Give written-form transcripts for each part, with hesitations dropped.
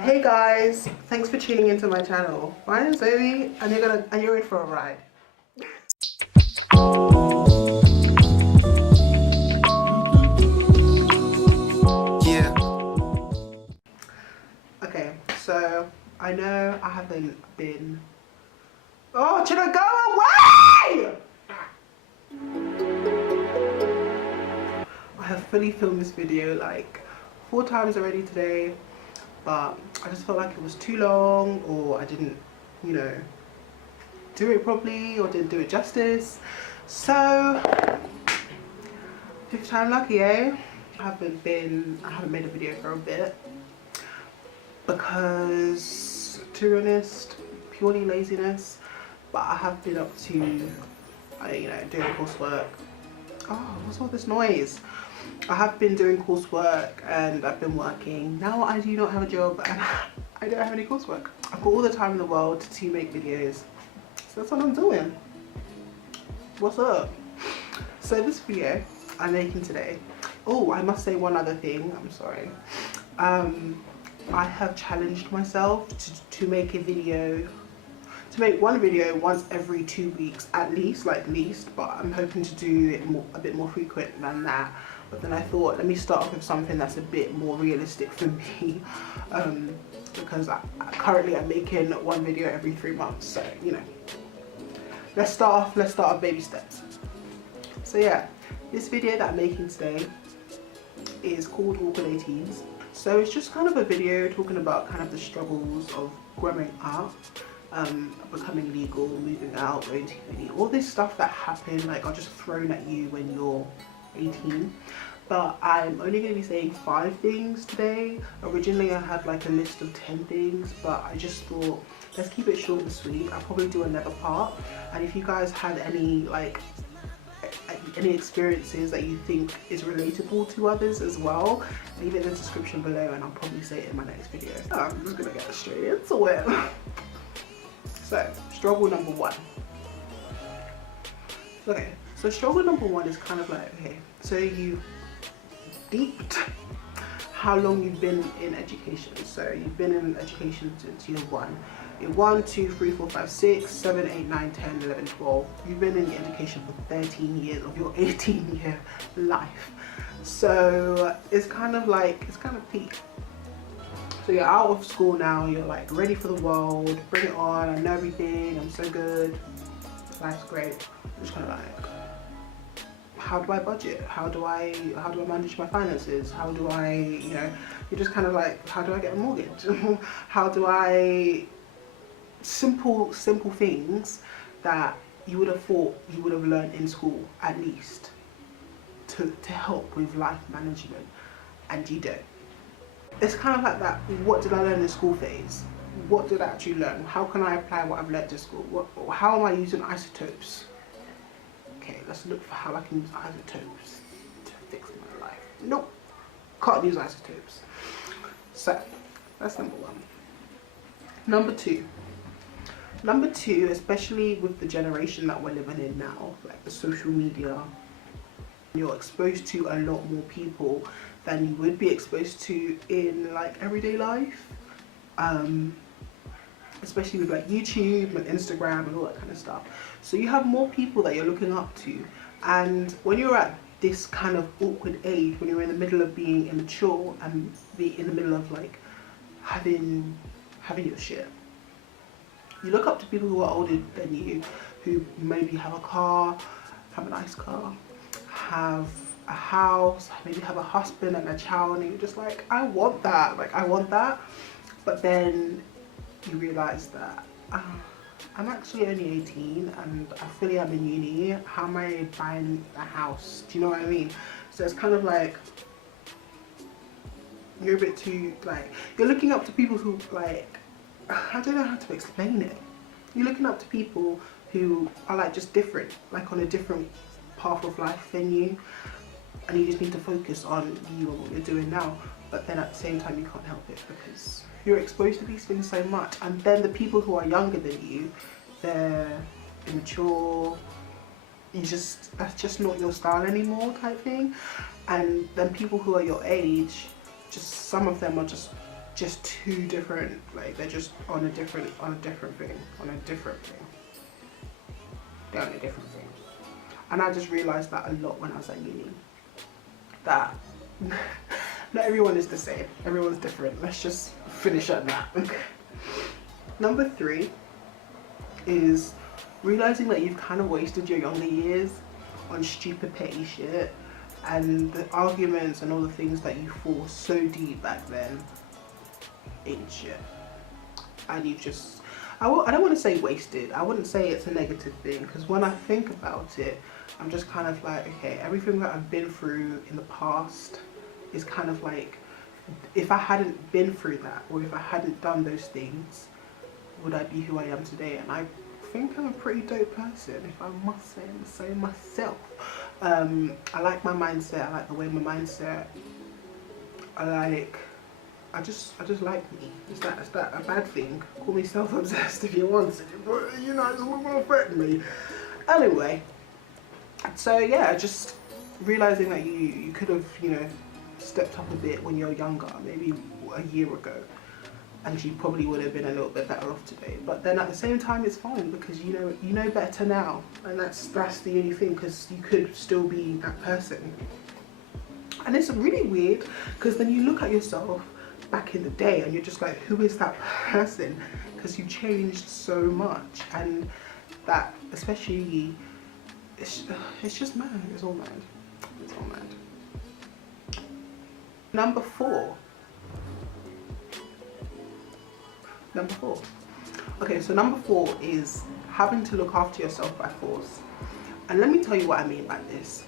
Hey guys, thanks for tuning into my channel. My name's Zoe and you're in for a ride. Yeah. Okay, so I know I haven't been. Oh, should I go away? I have fully filmed this video like 4 times already today, but I just felt like it was too long, or I didn't, you know, do it properly, or didn't do it justice. So 5th time lucky, eh? I haven't made a video for a bit because, to be honest, purely laziness. But I have been up to, doing coursework. Oh, what's all this noise? I have been doing coursework and I've been working. Now I do not have a job and I don't have any coursework. I've got all the time in the world to make videos. So that's what I'm doing. What's up? So this video I'm making today. Oh, I must say one other thing. I'm sorry. I have challenged myself to make a video, to make one video once every 2 weeks at least, but I'm hoping to do it a bit more frequent than that. But then I thought, let me start off with something that's a bit more realistic for me, because currently I'm making one video every 3 months. So, you know, let's start off baby steps. So yeah, this video that I'm making today is called Awkward 18s. So it's just kind of a video talking about kind of the struggles of growing up, becoming legal, moving out, going to uni, all this stuff that happened, like, are just thrown at you when you're 18. But I'm only going to be saying 5 things today. Originally I had like a list of 10 things, but I just thought, let's keep it short and sweet. I'll probably do another part, and if you guys had any experiences that you think is relatable to others as well, leave it in the description below and I'll probably say it in my next video. So I'm just gonna get straight into it. So, struggle number 1. Okay, so struggle number 1 is kind of like, okay, so you deeped how long you've been in education. So you've been in education since year 1. Year 1, 2, 3, 4, 5, 6, 7, 8, 9, 10, 11, 12. You've been in education for 13 years of your 18-year life. So it's kind of peak. So you're out of school now, you're like ready for the world, bring it on, I know everything, I'm so good, life's great. I'm just kind of like, how do I budget? How do I manage my finances? How do I, you're just kind of like, how do I get a mortgage? How do I, simple things that you would have thought you would have learned in school at least to help with life management, and you don't. It's kind of like that, what did I learn in school phase? What did I actually learn? How can I apply what I've learned in school? How am I using isotopes? Okay, let's look for how I can use isotopes to fix my life. Nope, can't use isotopes. So that's number 1. Number two, especially with the generation that we're living in now, like the social media, you're exposed to a lot more people than you would be exposed to in like everyday life, especially with like YouTube and Instagram and all that kind of stuff. So you have more people that you're looking up to, and when you're at this kind of awkward age, when you're in the middle of being immature and be in the middle of like having your shit, you look up to people who are older than you, who maybe have a car, have a nice car, have a house, maybe have a husband and a child, and you're just like, I want that, but then you realize that I'm actually only 18 and I fully am in uni. How am I buying a house? Do you know what I mean? So it's kind of like, you're a bit too, like, you're looking up to people who, like, I don't know how to explain it. You're looking up to people who are like just different, like on a different path of life than you, and you just need to focus on you and what you're doing now. But then at the same time, you can't help it because you're exposed to these things so much. And then the people who are younger than you, they're immature, that's just not your style anymore type thing. And then people who are your age, just some of them are just too different. Like they're just on a different thing. They're on a different thing. And I just realized that a lot when I was at uni. That not everyone is the same. Everyone's different. Let's just finish at that. Number 3 is realizing that you've kind of wasted your younger years on stupid petty shit, and the arguments and all the things that you thought so deep back then ain't shit. And you just, I don't want to say wasted. I wouldn't say it's a negative thing, because when I think about it, I'm just kind of like, okay, everything that I've been through in the past is kind of like, if I hadn't been through that, or if I hadn't done those things, would I be who I am today? And I think I'm a pretty dope person, if I must say so myself. I like my mindset. I like the way my mindset. I just like me. Is that a bad thing? Call me self-obsessed if you want to, but you know, it won't affect me. Anyway, so yeah, just realizing that you could have, you know, stepped up a bit when you're younger, maybe a year ago, and you probably would have been a little bit better off today. But then at the same time, it's fine, because you know better now, and that's the only thing, because you could still be that person. And it's really weird, because then you look at yourself back in the day and you're just like, who is that person? Because you changed so much, and that, especially, it's just mad. It's all mad. It's all mad. Number 4. Okay, so number 4 is having to look after yourself by force. And let me tell you what I mean by this.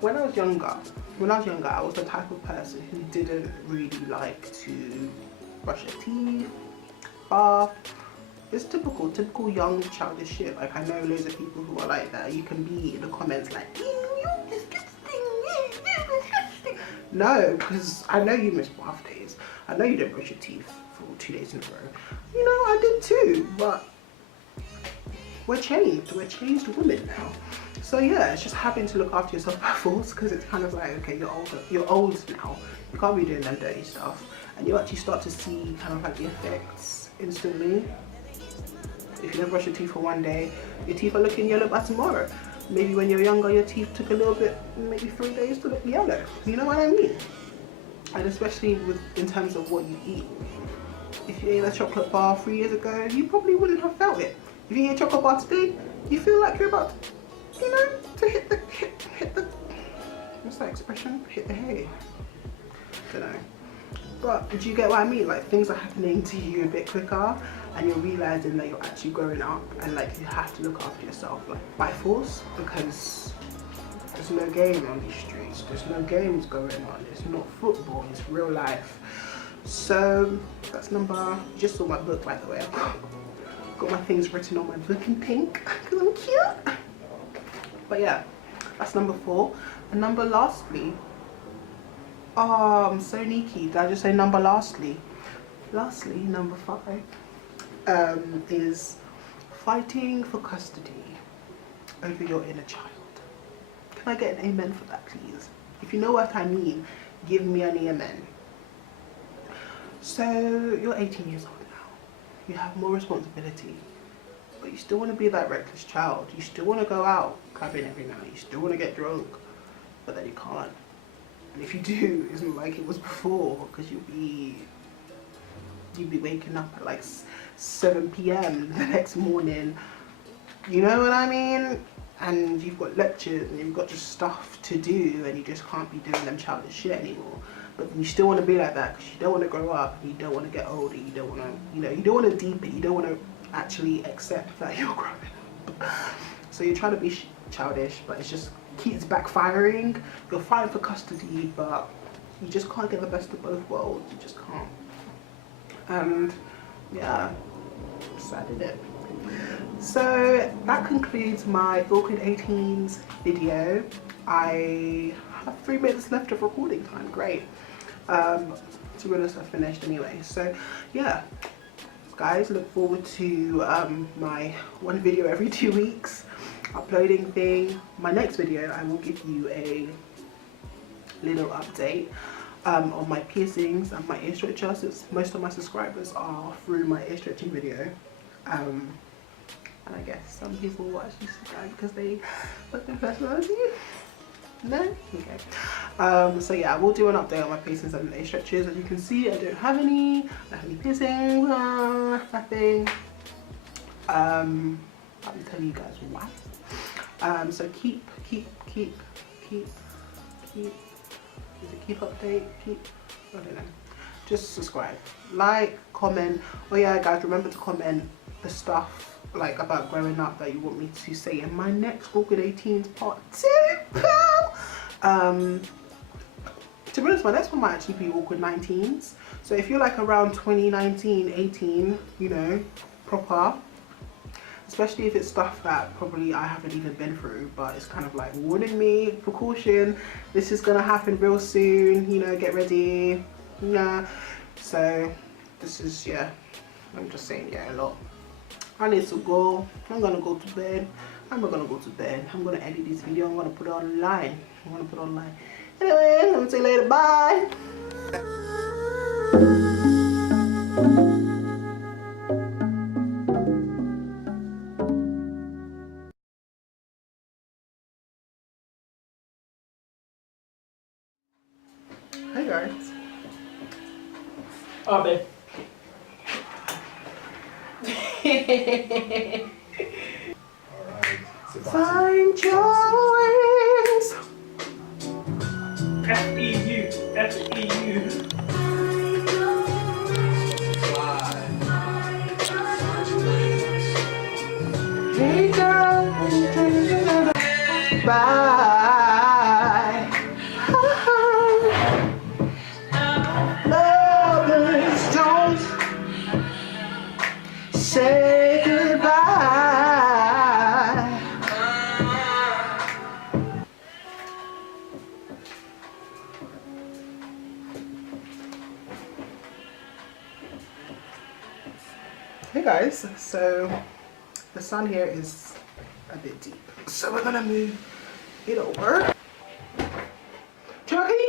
When I was younger, I was the type of person who didn't really like to brush their teeth, bath. It's typical young childish shit. Like, I know loads of people who are like that. You can be in the comments like, you're disgusting, you're disgusting. No, because I know you miss bath days. I know you don't brush your teeth for 2 days in a row. You know, I did too, but we're changed women now. So yeah, it's just having to look after yourself by force, because it's kind of like, okay, you're old now, you can't be doing that dirty stuff, and you actually start to see kind of like the effects instantly. If you don't brush your teeth for one day, your teeth are looking yellow by tomorrow. Maybe when you're younger, your teeth took a little bit, maybe 3 days to look yellow. You know what I mean? And especially in terms of what you eat. If you ate a chocolate bar 3 years ago, you probably wouldn't have felt it. If you eat a chocolate bar today, you feel like you're about to, you know, to hit the, what's that expression? Hit the hay. Don't know. But do you get what I mean? Like, things are happening to you a bit quicker, and you're realizing that you're actually growing up, and like, you have to look after yourself, like, by force, because there's no game on these streets. There's no games going on. It's not football. It's real life. So that's you just saw my book, by the way. I've got my things written on my book in pink because I'm cute. But yeah, that's number 4. And lastly, oh, I'm so sneaky. Did I just say lastly? Lastly, number 5 is fighting for custody over your inner child. Can I get an amen for that, please? If you know what I mean, give me an amen. So you're 18 years old now. You have more responsibility, but you still want to be that reckless child. You still want to go out clubbing every night. You still want to get drunk, but then you can't. And if you do, it's not like it was before, because you'd be waking up at like 7 p.m. the next morning. You know what I mean? And you've got lectures and you've got just stuff to do, and you just can't be doing them childish shit anymore. But you still want to be like that, because you don't want to grow up, and you don't want to get older, you don't want to, you know, you don't want to deepen, you don't want to actually accept that you're growing up. So you're trying to be childish, but it's backfiring. You're fighting for custody, but you just can't get the best of both worlds. You just can't. And yeah, sad, isn't it? So that concludes my Awkward 18s video. I have 3 minutes left of recording time. Great. To be honest, I finished anyway. So yeah, guys, look forward to my 1 video every 2 weeks uploading thing. My next video, I will give you a little update on my piercings and my ear stretcher, since most of my subscribers are through my ear stretching video. And I guess some people will actually subscribe because they like their personality. No? Okay. So yeah, I will do an update on my piercings and ear stretches. As you can see, I don't have any. I don't have any piercings, nothing. I'm telling you guys why. So keep is it keep update? Keep, I don't know. Just subscribe, like, comment. Oh yeah, guys, remember to comment the stuff like about growing up that you want me to say in my next Awkward 18s part 2. To be honest, my next one might actually be Awkward 19s. So if you're like around 2019, 18, you know, proper. Especially if it's stuff that probably I haven't even been through, but it's kind of like warning me, precaution, this is gonna happen real soon, you know, get ready. Yeah. So this is, yeah, I'm just saying, yeah, a lot. I need to go. I'm gonna go to bed. I'm not gonna go to bed. I'm gonna edit this video. I'm gonna put it online. Anyway, I'm gonna say later. Bye. Hi guys. Oh, babe. Find your wings. F-E-U. F-E-U. Hey girl, bye. Lovers don't say goodbye. Hey guys, so the sun here is a bit deep, so we're gonna move it over. Joe, can